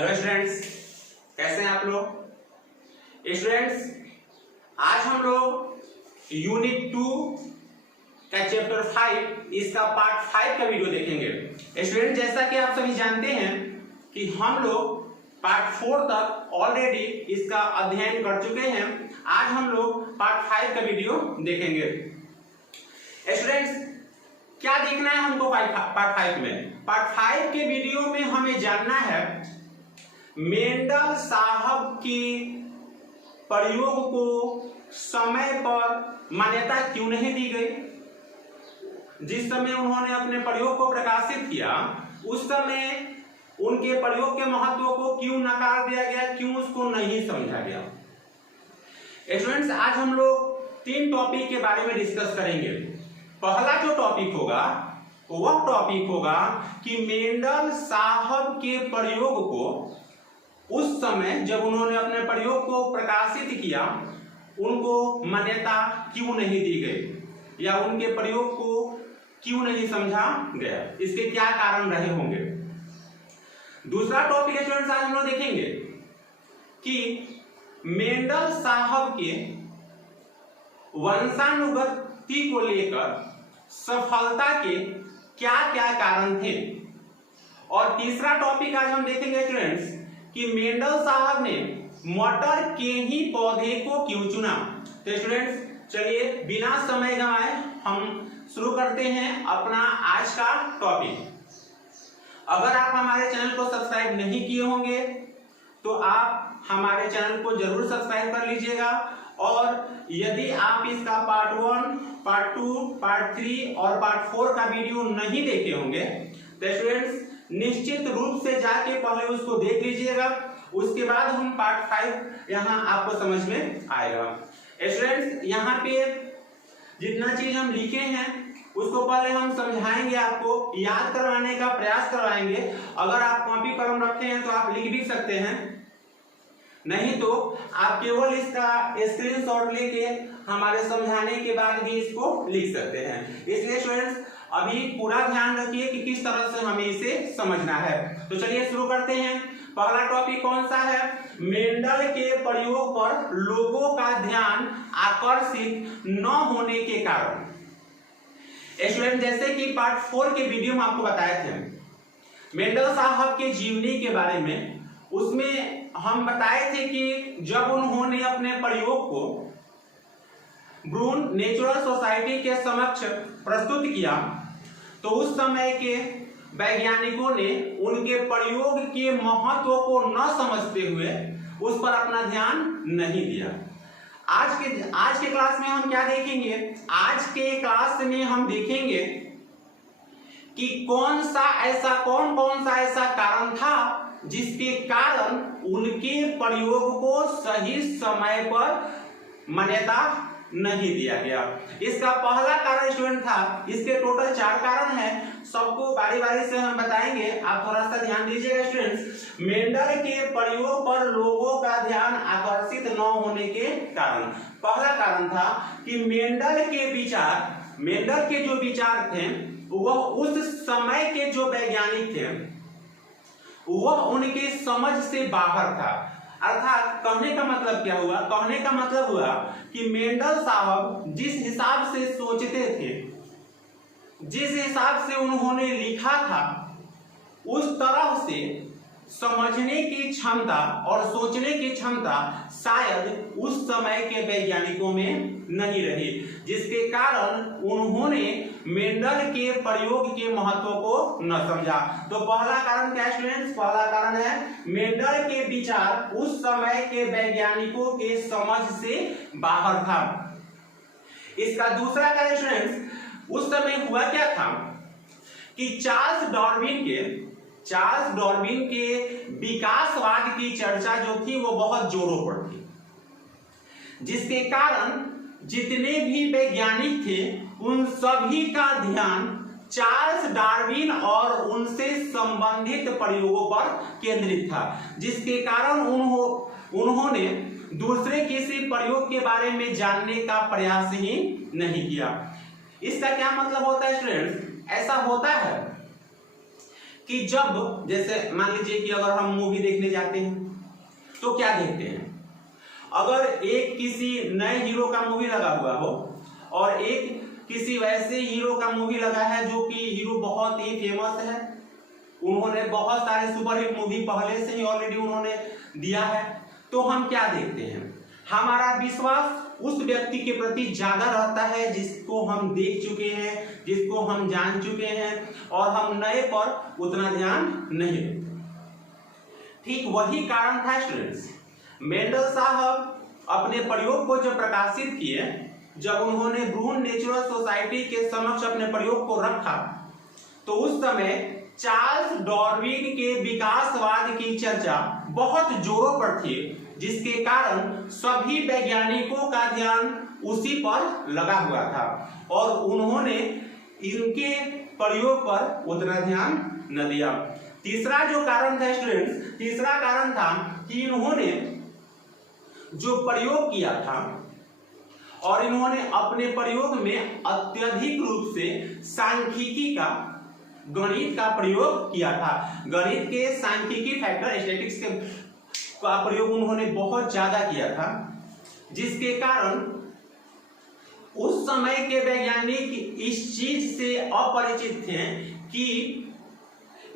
Hello students, कैसे हैं आप लोग। स्टूडेंट्स, आज हम लोग यूनिट 2 का चैप्टर 5 इसका पार्ट 5 का वीडियो देखेंगे। स्टूडेंट, जैसा कि आप सभी जानते हैं कि हम लोग पार्ट 4 तक ऑलरेडी इसका अध्ययन कर चुके हैं। आज हम लोग पार्ट 5 का वीडियो देखेंगे। स्टूडेंट्स, क्या देखना है हमको पार्ट 5 में? पार्ट 5 के वीडियो में हमें जानना है मेंडल साहब के प्रयोग को समय पर मान्यता क्यों नहीं दी गई। जिस समय उन्होंने अपने प्रयोग को प्रकाशित किया उस समय उनके प्रयोग के महत्व को क्यों नकार दिया गया, क्यों उसको नहीं समझा गया। स्टूडेंट्स, आज हम लोग 3 टॉपिक के बारे में डिस्कस करेंगे। पहला जो टॉपिक होगा वह टॉपिक होगा कि मेंडल साहब के प्रयोग को उस समय जब उन्होंने अपने प्रयोग को प्रकाशित किया उनको मान्यता क्यों नहीं दी गई या उनके प्रयोग को क्यों नहीं समझा गया, इसके क्या कारण रहे होंगे। दूसरा टॉपिक स्टूडेंट्स आज हम लोग देखेंगे कि मेंडल साहब के वंशानुगति को लेकर सफलता के क्या क्या कारण थे। और तीसरा टॉपिक आज हम देखेंगे स्टूडेंट्स कि मेंडल साहब ने मटर के ही पौधे को क्यों चुना। तो स्टूडेंट्स, चलिए बिना समय गंवाए हम शुरू करते हैं अपना आज का टॉपिक। अगर आप हमारे चैनल को सब्सक्राइब नहीं किए होंगे तो आप हमारे चैनल को जरूर सब्सक्राइब कर लीजिएगा। और यदि आप इसका पार्ट 1, पार्ट 2, पार्ट 3 और पार्ट 4 का वीडियो नहीं देखे होंगे तो स्टूडेंट्स निश्चित रूप से जाके पहले उसको देख लीजिएगा, उसके बाद हम पार्ट 5 यहाँ आपको समझ में आएगा। स्टूडेंट्स, यहाँ पे जितना चीज हम लिखे हैं उसको पहले हम समझाएंगे, आपको याद करवाने का प्रयास करवाएंगे। अगर आप कॉपी कलम रखे हैं तो आप लिख भी सकते हैं, नहीं तो आप केवल इसका स्क्रीनशॉट लेके हमारे समझाने के बाद भी इसको लिख सकते हैं। इसलिए स्टूडेंट्स अभी पूरा ध्यान रखिए कि किस तरह से हमें इसे समझना है। तो चलिए शुरू करते हैं। पहला टॉपिक कौन सा है? मेंडल के प्रयोग पर लोगों का ध्यान आकर्षित न होने के कारण। स्टूडेंट, जैसे कि पार्ट 4 के वीडियो में आपको बताए थे मेंडल साहब के जीवनी के बारे में, उसमें हम बताए थे कि जब उन्होंने अपने प्रयोग को ब्रून नेचुरल सोसाइटी के समक्ष प्रस्तुत किया तो उस समय के वैज्ञानिकों ने उनके प्रयोग के महत्व को न समझते हुए उस पर अपना ध्यान नहीं दिया। आज के क्लास में हम क्या देखेंगे? आज के क्लास में हम देखेंगे कि कौन कौन सा ऐसा कारण था जिसके कारण उनके प्रयोग को सही समय पर मान्यता नहीं दिया गया। इसका पहला कारण स्टूडेंट था, इसके टोटल 4 कारण हैं, सबको बारी बारी से हम बताएंगे, आप थोड़ा सा ध्यान दीजिएगा स्टूडेंट्स। मेंडल के प्रयोग पर लोगों का ध्यान आकर्षित न होने के कारण। पहला कारण था कि मेंडल के जो विचार थे वह उस समय के जो वैज्ञानिक थे वह उनके समझ से बाहर था। अर्थात कहने का मतलब क्या हुआ? कहने का मतलब हुआ कि मेंडल साहब जिस हिसाब से सोचते थे, जिस हिसाब से उन्होंने लिखा था, उस तरह से समझने की क्षमता और सोचने की क्षमता शायद उस समय के वैज्ञानिकों में नहीं रही, जिसके कारण उन्होंने मेंडल के प्रयोग के महत्व को न समझा। तो पहला कारण क्या स्टूडेंट्स? पहला कारण है मेंडल के विचार उस समय के वैज्ञानिकों के समझ से बाहर था। इसका दूसरा कारण स्टूडेंट्स, उस समय हुआ क्या था कि चार्ल्स डार्विन के विकासवाद की चर्चा जो थी वो बहुत जोरों पर थी, जिसके कारण जितने भी वैज्ञानिक थे उन सभी का ध्यान चार्ल्स डार्विन और उनसे संबंधित प्रयोगों पर केंद्रित था, जिसके कारण उन्होंने दूसरे किसी प्रयोग के बारे में जानने का प्रयास ही नहीं किया। इसका क्या मतलब होता है स्टूडेंट्स? ऐसा होता है कि जब जैसे मान लीजिए कि अगर हम मूवी देखने जाते हैं तो क्या देखते हैं, अगर एक किसी नए हीरो का मूवी लगा हुआ हो और एक किसी वैसे हीरो का मूवी लगा है जो कि हीरो बहुत ही फेमस है, उन्होंने बहुत सारे सुपरहिट मूवी पहले से ही ऑलरेडी उन्होंने दिया है, तो हम क्या देखते हैं, हमारा विश्वास उस व्यक्ति के प्रति ज्यादा रहता है जिसको हम देख चुके हैं, जिसको हम जान चुके हैं, और हम नए पर उतना ध्यान नहीं देते। ठीक वही कारण था स्टूडेंट्स, मेंडल साहब अपने प्रयोग को जब प्रकाशित किए, जब उन्होंने ब्रून नेचुरल सोसाइटी के समक्ष अपने प्रयोग को रखा, तो उस समय चार्ल्स डार्विन के विकासवाद की चर्चा बहुत जोरों पर थी, जिसके कारण सभी वैज्ञानिकों का ध्यान उसी पर लगा हुआ था और उन्होंने इनके प्रयोग पर उतना ध्यान न दिया। तीसरा जो कारण था स्टूडेंट्स, तीसरा कारण था कि इन्होंने जो प्रयोग किया था और इन्होंने अपने प्रयोग में अत्यधिक रूप से सांख्यिकी का, गणित का प्रयोग किया था। गणित के सांख्यिकी फैक्टर स्टैटिस्टिक्स के का प्रयोग उन्होंने बहुत ज्यादा किया था, जिसके कारण उस समय के वैज्ञानिक इस चीज से अपरिचित थे कि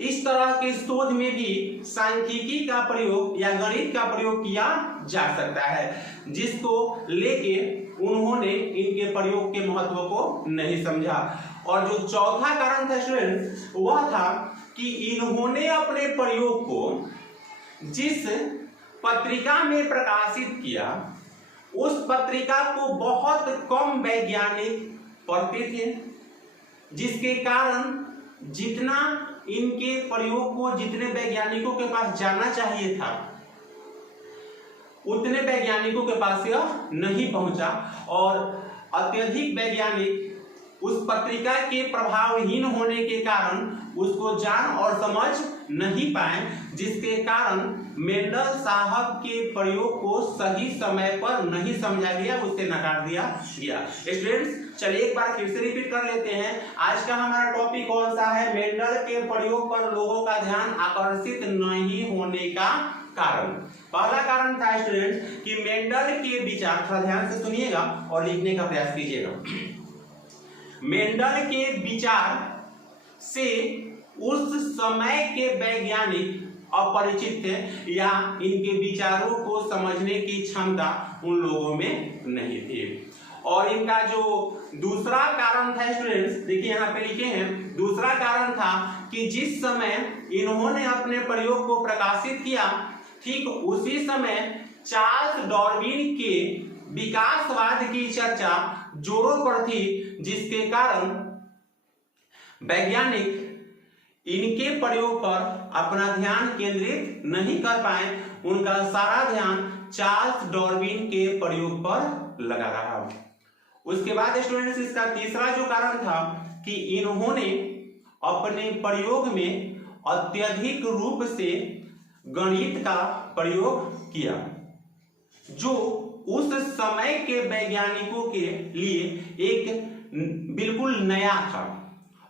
इस तरह के शोध में भी सांख्यिकी का प्रयोग या गणित का प्रयोग किया जा सकता है, जिसको लेके उन्होंने इनके प्रयोग के महत्व को नहीं समझा। और जो चौथा कारण था स्टूडेंट्स, वह था कि इन्होंने अपने प्रयोग को जिस पत्रिका में प्रकाशित किया, उस पत्रिका को बहुत कम वैज्ञानिक पढ़ते थे, जिसके कारण जितना इनके प्रयोग को जितने वैज्ञानिकों के पास जाना चाहिए था, उतने वैज्ञानिकों के पास यह नहीं पहुंचा और अत्यधिक वैज्ञानिक उस पत्रिका के प्रभावहीन होने के कारण उसको जान और समझ नहीं पाए, जिसके कारण मेंडल साहब के प्रयोग को सही समय पर नहीं समझा गया, उससे नकार दिया गया। स्टूडेंट्स चलिए एक बार फिर से रिपीट कर लेते हैं, आज का हमारा टॉपिक कौन सा है, मेंडल के प्रयोग पर लोगों का ध्यान आकर्षित नहीं होने का कारण। पहला कारण था स्टूडेंट्स कि मेंडल के विचार, थोड़ा ध्यान से सुनिएगा और लिखने का प्रयास कीजिएगा। मेंडल के विचार से उस समय के वैज्ञानिक अपरिचित थे या इनके विचारों को समझने की क्षमता उन लोगों में नहीं थी। और इनका जो दूसरा कारण था स्टूडेंट्स, देखिए यहाँ पे लिखे हैं, दूसरा कारण था कि जिस समय इन्होंने अपने प्रयोग को प्रकाशित किया, ठीक उसी समय चार्ल्स डार्विन के विकासवाद की चर्चा जोरों पर थी, जिसके कारण वैज्ञानिक इनके प्रयोग पर अपना ध्यान केंद्रित नहीं कर पाए, उनका सारा ध्यान चार्ल्स डार्विन के प्रयोग पर लगा रहा। उसके बाद स्टूडेंट्स इसका तीसरा जो कारण था कि इन्होंने अपने प्रयोग में अत्यधिक रूप से गणित का प्रयोग किया, जो उस समय के वैज्ञानिकों के लिए एक बिल्कुल नया था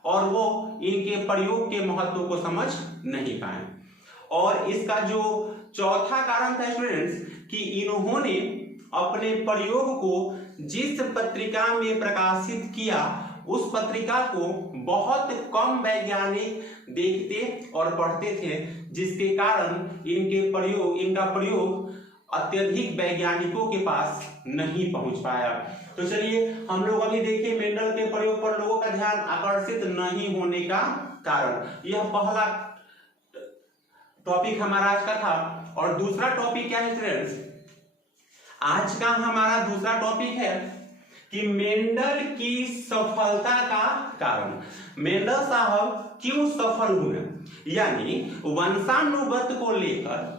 और वो इनके प्रयोग के महत्व को समझ नहीं पाए। और इसका जो चौथा कारण था स्टूडेंट्स कि इन्होंने अपने प्रयोग को जिस पत्रिका में प्रकाशित किया, उस पत्रिका को बहुत कम वैज्ञानिक देखते और पढ़ते थे, जिसके कारण इनका प्रयोग अत्यधिक वैज्ञानिकों के पास नहीं पहुंच पाया। तो चलिए हम लोग अभी देखिए मेंडल के प्रयोग पर लोगों का ध्यान आकर्षित नहीं होने का कारण। यह पहला टॉपिक हमारा आज का था। और दूसरा टॉपिक क्या है स्टूडेंट्स, आज का हमारा दूसरा टॉपिक है कि मेंडल की सफलता का कारण। मेंडल साहब क्यों सफल हुए, यानी वंशानुगत को लेकर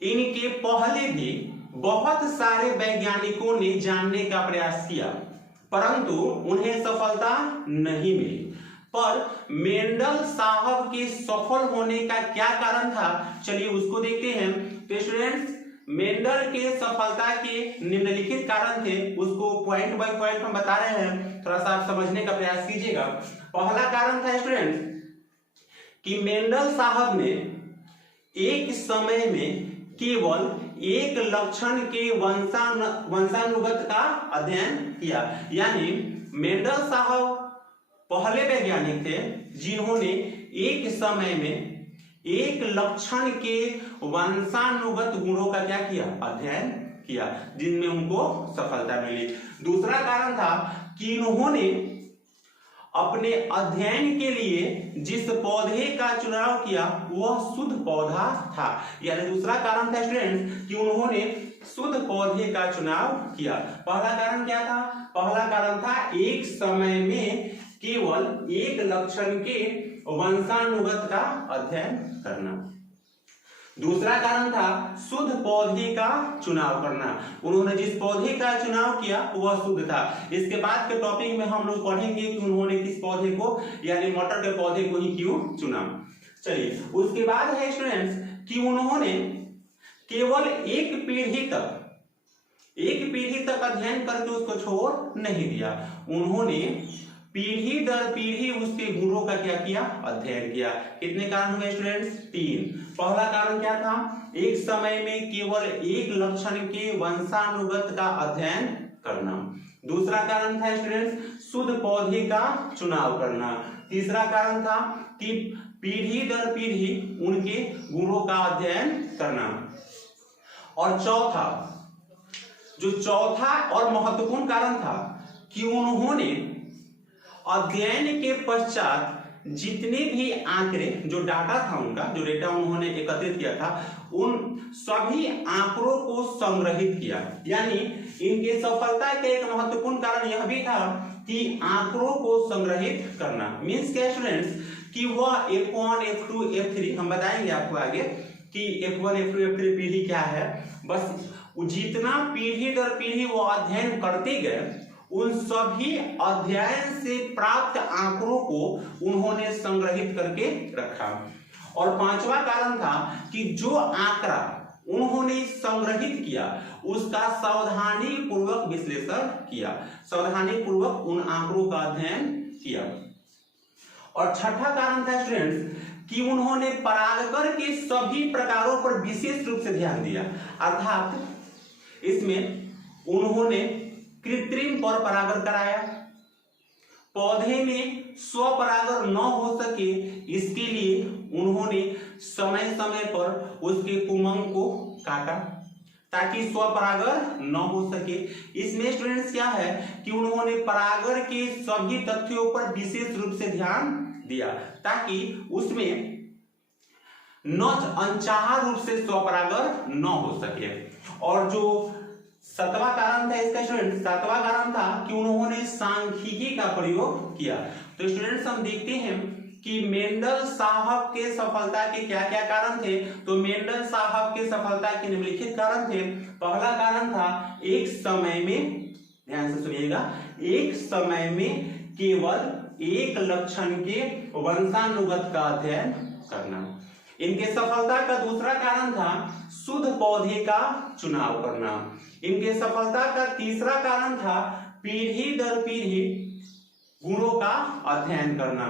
इनके पहले भी बहुत सारे वैज्ञानिकों ने जानने का प्रयास किया, परंतु उन्हें सफलता नहीं मिली। पर मेंडल साहब के सफल होने का क्या कारण था, चलिए उसको देखते हैं। तो स्टूडेंट्स मेंडल के सफलता के निम्नलिखित कारण थे, उसको पॉइंट बाय पॉइंट हम बता रहे हैं, थोड़ा सा आप समझने का प्रयास कीजिएगा। पहला कारण था स्टूडेंट्स कि मेंडल साहब ने एक समय में केवल एक लक्षण के वंशानुगत का अध्ययन किया। यानी मेंडल साहब पहले वैज्ञानिक थे जिन्होंने एक समय में एक लक्षण के वंशानुगत गुणों का क्या किया, अध्ययन किया, जिनमें उनको सफलता मिली। दूसरा कारण था कि उन्होंने अपने अध्ययन के लिए जिस पौधे का चुनाव किया वह शुद्ध पौधा था। यानी दूसरा कारण था स्टूडेंट कि उन्होंने शुद्ध पौधे का चुनाव किया। पहला कारण क्या था? पहला कारण था एक समय में केवल एक लक्षण के वंशानुगत का अध्ययन करना। दूसरा कारण था शुद्ध पौधे का चुनाव करना। उन्होंने जिस पौधे का चुनाव किया वह शुद्ध था। इसके बाद के टॉपिक में हम लोग पढ़ेंगे कि उन्होंने किस पौधे को यानी मटर के पौधे को ही क्यों चुना। चलिए, उसके बाद है स्टूडेंट्स कि उन्होंने केवल एक पीढ़ी तक अध्ययन करके उसको छोड़ नहीं दिया। उन्होंने पीढ़ी दर पीढ़ी उसके गुणों का क्या किया, अध्ययन किया। कितने कारण हुए स्टूडेंट्स? 3। पहला कारण क्या था? एक समय में केवल एक लक्षण के वंशानुगत का अध्ययन करना। दूसरा कारण था स्टूडेंट्स शुद्ध पौधे का चुनाव करना। तीसरा कारण था कि पीढ़ी दर पीढ़ी उनके गुणों का अध्ययन करना। और चौथा और महत्वपूर्ण कारण था कि उन्होंने अध्ययन के पश्चात जितने भी आंकड़े, जो डाटा था उनका, जो डेटा उन्होंने एकत्रित किया था, उन सभी आंकड़ों को संग्रहित किया। यानी इनके सफलता का एक महत्वपूर्ण कारण यह भी था कि आंकड़ों को संग्रहित करना। मीन्स क्या स्टूडेंट्स कि वह F1, F2, F3 हम बताएंगे आपको आगे कि F1, F2, F3 पीढ़ी क्या है। बस जितना पीढ़ी दर पीढ़ी वो अध्ययन करते गए, उन सभी अध्ययन से प्राप्त आंकड़ों को उन्होंने संग्रहित करके रखा। और पांचवा कारण था कि जो आंकड़ा उन्होंने संग्रहित किया उसका सावधानी पूर्वक विश्लेषण किया, सावधानी पूर्वक उन आंकड़ों का अध्ययन किया। और छठा कारण था स्टूडेंट्स कि उन्होंने परागकर के सभी प्रकारों पर विशेष रूप से ध्यान दिया। अर्थात इसमें उन्होंने कृत्रिम पर परागण कराया, पौधे में स्वपरागण न हो सके इसके लिए उन्होंने समय समय पर उसके पुमंग को काटा ताकि स्वपरागण न हो सके। इसमें स्टूडेंट्स क्या है कि उन्होंने परागण के सभी तथ्यों पर विशेष रूप से ध्यान दिया ताकि उसमें अनचाहा रूप से स्वपरागण न हो सके। और जो सातवां कारण था इसका स्टूडेंट, सातवां कारण था कि उन्होंने सांख्यिकी का प्रयोग किया। तो स्टूडेंट्स हम देखते हैं कि मेंडल साहब के सफलता के क्या क्या कारण थे। तो मेंडल साहब के सफलता के निम्नलिखित कारण थे। पहला कारण था एक समय में, ध्यान से सुनिएगा, एक समय में केवल एक लक्षण के वंशानुगत का अध्ययन करना। इनके सफलता का दूसरा कारण था शुद्ध पौधे का चुनाव करना। इनके सफलता का तीसरा कारण था पीढ़ी दर पीढ़ी गुणों का अध्ययन करना।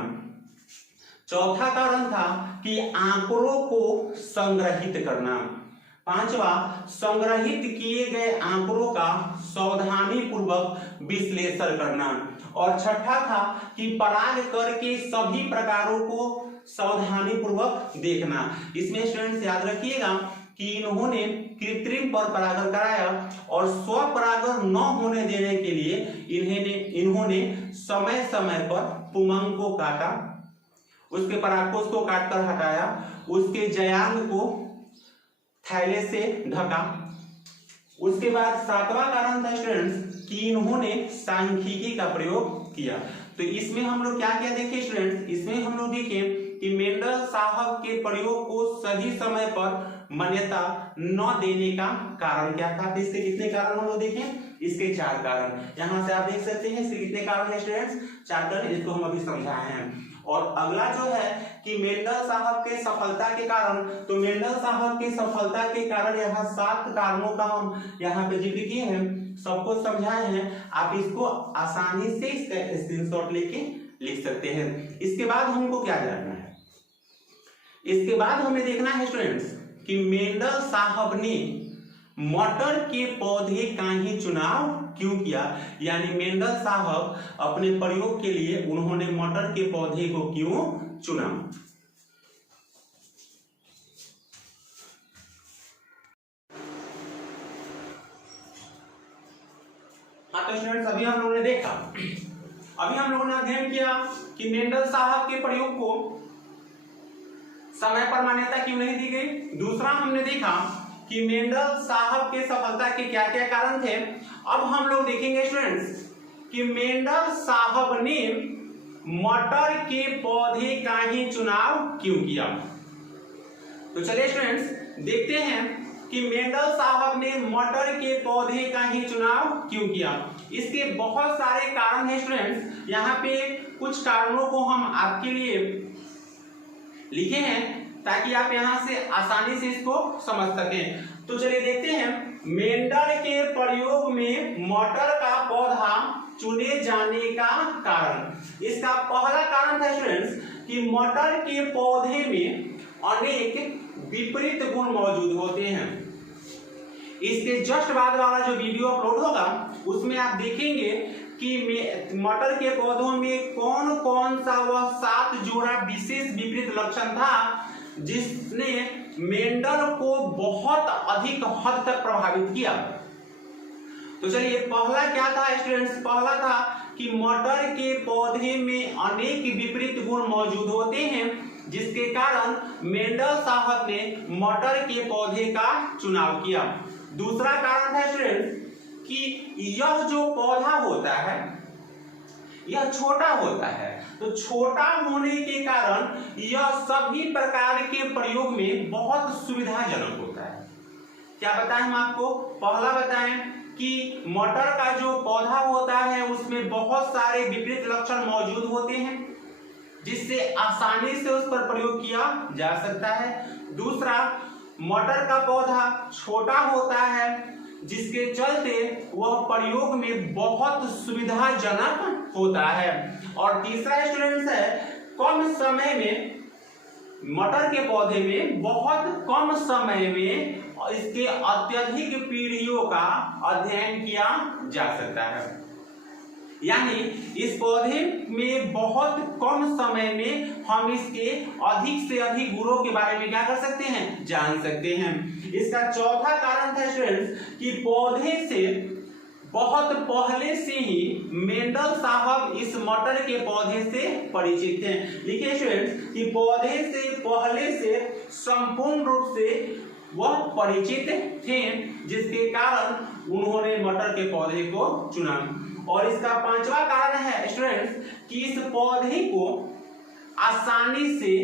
चौथा कारण था कि आंकड़ों को संग्रहित करना। पांचवा, संग्रहित किए गए आंकड़ों का सावधानी पूर्वक विश्लेषण करना। और छठा था कि पराग कर के सभी प्रकारों को सावधानी पूर्वक देखना। इसमें स्टूडेंट्स याद रखिएगा कि इन्होंने कृत्रिम पर परागण कराया और स्वपरागण न होने देने के लिए इन्होंने समय समय पर पुमंग को काटा, उसके परागकोश को काटकर हटाया, उसके जयांग को थैले से ढका। उसके बाद सातवां कारण था स्टूडेंट्स कि इन्होंने सांख्यिकी का प्रयोग किया। तो इसमें हम लोग क्या क्या देखे स्टूडेंट्स, इसमें हम लोग देखे कि मेंडल साहब के प्रयोग को सही समय पर मान्यता न देने का कारण क्या था। इसके कितने कारण हम लोग देखें, इसके 4 कारण। यहां से आप देख सकते हैं इसके कितने कारण है स्टूडेंट्स, 4 कारण, इसको हम अभी समझाए हैं। और अगला जो है कि मेंडल साहब के सफलता के कारण, तो मेंडल साहब के सफलता के कारण यहाँ 7 कारणों का हम यहाँ पे जिक्र किए हैं, सबको समझाए हैं। आप इसको आसानी से इसका स्क्रीनशॉट लेके लिख सकते हैं। इसके बाद हमको क्या जानना है, इसके बाद हमें देखना है स्टूडेंट्स कि मेंडल साहब ने मटर के पौधे का ही चुनाव क्यों किया, यानी मेंडल साहब अपने प्रयोग के लिए उन्होंने मटर के पौधे को क्यों चुना। हाँ तो स्टूडेंट्स अभी हम लोगों ने देखा, अभी हम लोगों ने अध्ययन किया कि मेंडल साहब के प्रयोग को समय पर मान्यता क्यों नहीं दी गई। दूसरा हमने देखा कि मेंडल साहब के सफलता के क्या क्या कारण थे। अब हम लोग देखेंगे स्टूडेंट्स कि मेंडल साहब ने मटर के पौधे का ही चुनाव क्यों किया। तो चलिए स्टूडेंट्स देखते हैं कि मेंडल साहब ने मटर के पौधे का ही चुनाव क्यों किया। इसके बहुत सारे कारण हैं स्टूडेंट्स, यहाँ पे कुछ कारणों को हम आपके लिए लिखे हैं ताकि आप यहाँ से आसानी से इसको समझ सकें। तो चलिए देखते हैं मेंडल के प्रयोग में मटर का पौधा चुने जाने का कारण। इसका पहला कारण था स्टूडेंट्स कि मटर के पौधे में अनेक विपरीत गुण मौजूद होते हैं। इसके जस्ट बाद वाला जो वीडियो अपलोड होगा उसमें आप देखेंगे कि मटर के पौधों में कौन कौन सा वह 7 जोड़ा विशेष विपरीत लक्षण था जिसने मेंडल को बहुत अधिक हद तक प्रभावित किया। तो चलिए पहला क्या था स्टूडेंट्स, पहला था कि मटर के पौधे में अनेक विपरीत गुण मौजूद होते हैं जिसके कारण मेंडल साहब ने मटर के पौधे का चुनाव किया। दूसरा कारण था स्टूडेंट्स कि यह जो पौधा होता है यह छोटा होता है, तो छोटा होने के कारण यह सभी प्रकार के प्रयोग में बहुत सुविधाजनक होता है। क्या बताएं हम आपको, पहला बताएं कि मटर का जो पौधा होता है उसमें बहुत सारे विपरीत लक्षण मौजूद होते हैं जिससे आसानी से उस पर प्रयोग किया जा सकता है। दूसरा, मटर का पौधा छोटा होता है जिसके चलते वह प्रयोग में बहुत सुविधाजनक होता है। और तीसरा स्टूडेंट्स है कम समय में मटर के पौधे में बहुत कम समय में इसके अत्यधिक पीढ़ियों का अध्ययन किया जा सकता है, यानी इस पौधे में बहुत कम समय में हम इसके अधिक से अधिक गुणों के बारे में क्या कर सकते हैं, जान सकते हैं। इसका चौथा कारण था स्टूडेंट्स कि पौधे से बहुत पहले से ही मेंडल साहब इस मटर के पौधे से परिचित थे। लिखिए स्टूडेंट्स कि पौधे से पहले से संपूर्ण रूप से वह परिचित थे जिसके कारण उन्होंने मटर के पौधे को चुना। और इसका पांचवा कारण है स्टूडेंट्स कि इस पौधे को आसानी से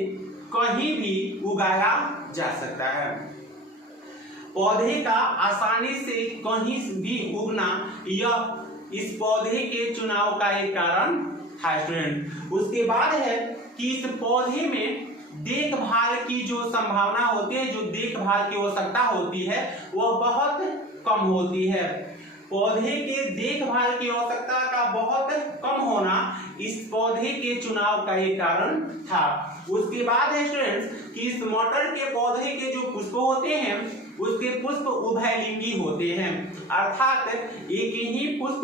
कहीं भी उगाया जा सकता है। पौधे का आसानी से कहीं भी उगना यह इस पौधे के चुनाव का एक कारण है स्टूडेंट। उसके बाद है कि इस पौधे में देखभाल की जो संभावना होती है, जो देखभाल की आवश्यकता होती है वह बहुत कम होती है। पौधे के देखभाल की आवश्यकता का बहुत कम होना इस पौधे के चुनाव का एक कारण था। उसके बाद है स्टूडेंट्स कि इस मटर के पौधे के जो पुष्प होते हैं उसके पुष्प उभयलिंगी होते हैं, अर्थात एक ही पुष्प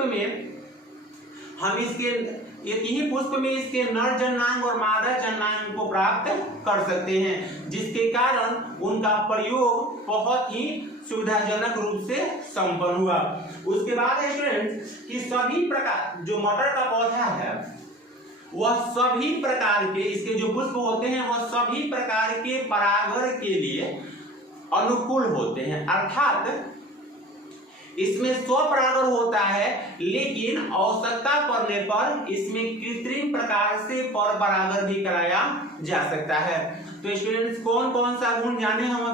में इसके नर जननांग और मादा जननांग को प्राप्त कर सकते हैं जिसके कारण उनका प्रयोग बहुत ही सुविधाजनक रूप से संपन्न हुआ। उसके बाद है स्टूडेंट्स कि सभी प्रकार जो मटर का पौधा है वह सभी प्रकार के इसके जो पुष्प होते हैं वह सभी प्रकार के परागण के लिए अनुकूल होते हैं, अर्थात इसमें स्वपरागण होता है लेकिन आवश्यकता पड़ने पर इसमें कृत्रिम प्रकार से परपरागण भी कराया जा सकता है। तो स्टूडेंट्स कौन कौन सा गुण जाने हम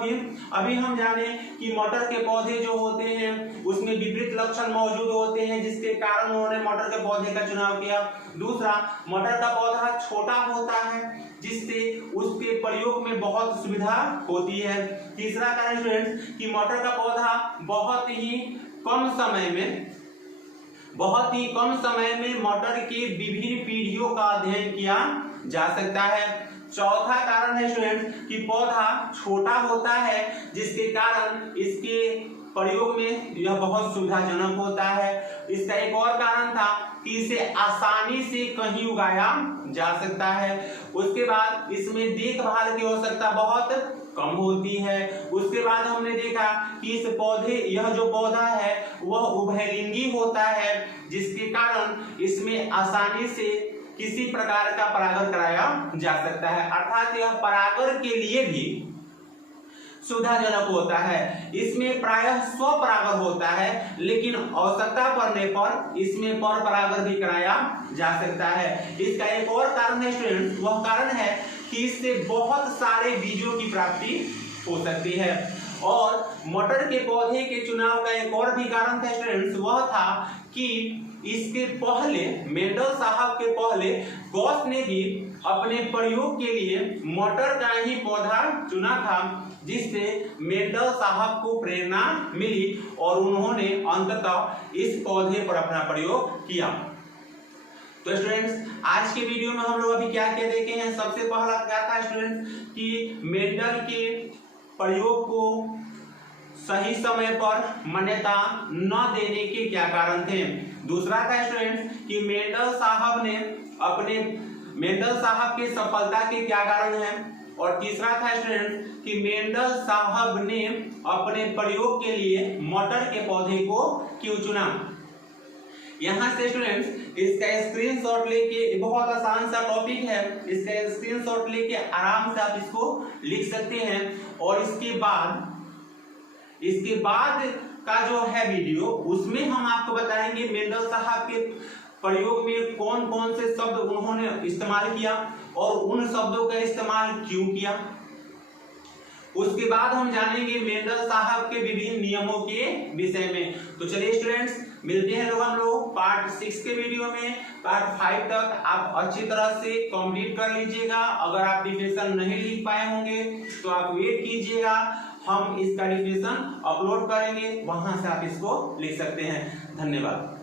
अभी हम जाने कि मटर के पौधे जो होते हैं उसमें विपरीत लक्षण मौजूद होते हैं जिसके कारण उन्होंने मटर के पौधे का चुनाव किया। दूसरा, मटर का पौधा छोटा होता है जिससे उसके प्रयोग में बहुत सुविधा होती है। तीसरा कारण स्टूडेंट्स कि मटर का पौधा बहुत ही कम समय में मटर की विभिन्न पीढ़ियों का अध्ययन किया जा सकता है। चौथा कारण है स्टूडेंट्स कि पौधा छोटा होता है, जिसके कारण इसके प्रयोग में यह बहुत सुविधाजनक होता है। इसका एक और कारण था कि इसे आसानी से कहीं उगाया जा सकता है। उसके बाद इसमें देखभाल की आवश्यकता बहुत कम होती है। उसके बाद हमने देखा कि यह जो पौधा है वह उभयलिंगी होता है, जिसके कारण इसमें आसानी से किसी प्रकार का परागण कराया जा सकता है, अर्थात यह परागण के लिए भी सुविधाजनक होता है। इसमें प्रायः स्वपरागण होता है, लेकिन आवश्यकता पड़ने पर इसमें पर परागण भी कराया जा सकता है। इसका एक और कारण है स्टूडेंट्स, वह कारण है कि इससे बहुत सारे बीजों की प्राप्ति हो सकती है। और मटर के पौधे के चुनाव का एक और भी कारण था स्टूडेंट्स, वह था कि इसके पहले मेंडल साहब के पहले गॉस ने भी अपने प्रयोग के लिए मटर का ही पौधा चुना था, जिससे मेंडल साहब को प्रेरणा मिली और उन्होंने अंततः इस पौधे पर अपना प्रयोग किया। तो स्टूडेंट्स, आज के वीडियो में हम लोग अभी क्या क्या देखे हैं। सबसे पहला क्या था स्टूडेंट्स कि मेंडल के प्रयोग को सही समय पर मान्यता न देने के क्या कारण थे। दूसरा था स्टूडेंट्स कि मेंडल साहब के सफलता के क्या कारण हैं। और तीसरा था स्टूडेंट्स कि मेंडल साहब ने अपने प्रयोग के लिए मटर के पौधे को क्यों चुना। यहाँ से स्टूडेंट्स इसका स्क्रीनशॉट लेके, बहुत आसान सा टॉपिक है, इसका स्क्रीनशॉट लेके आराम से आप इसको लिख सकते हैं। और इसके बाद का जो है वीडियो, उसमें हम आपको बताएंगे मेंडल साहब के प्रयोग में कौन कौन से शब्द उन्होंने इस्तेमाल किया और उन शब्दों का इस्तेमाल क्यों किया। उसके बाद हम जानेंगे मेंडल साहब के विभिन्न नियमों के विषय में। तो चलिए स्टूडेंट्स, मिलते हैं हम लोग पार्ट 6 के वीडियो में। पार्ट 5 तक आप अच्छी तरह से कंप्लीट कर लीजिएगा। अगर आप डिफिनेशन नहीं लिख पाए होंगे तो आप वेट कीजिएगा, हम इसका डिफिनेशन अपलोड करेंगे, वहां से आप इसको लिख सकते हैं। धन्यवाद।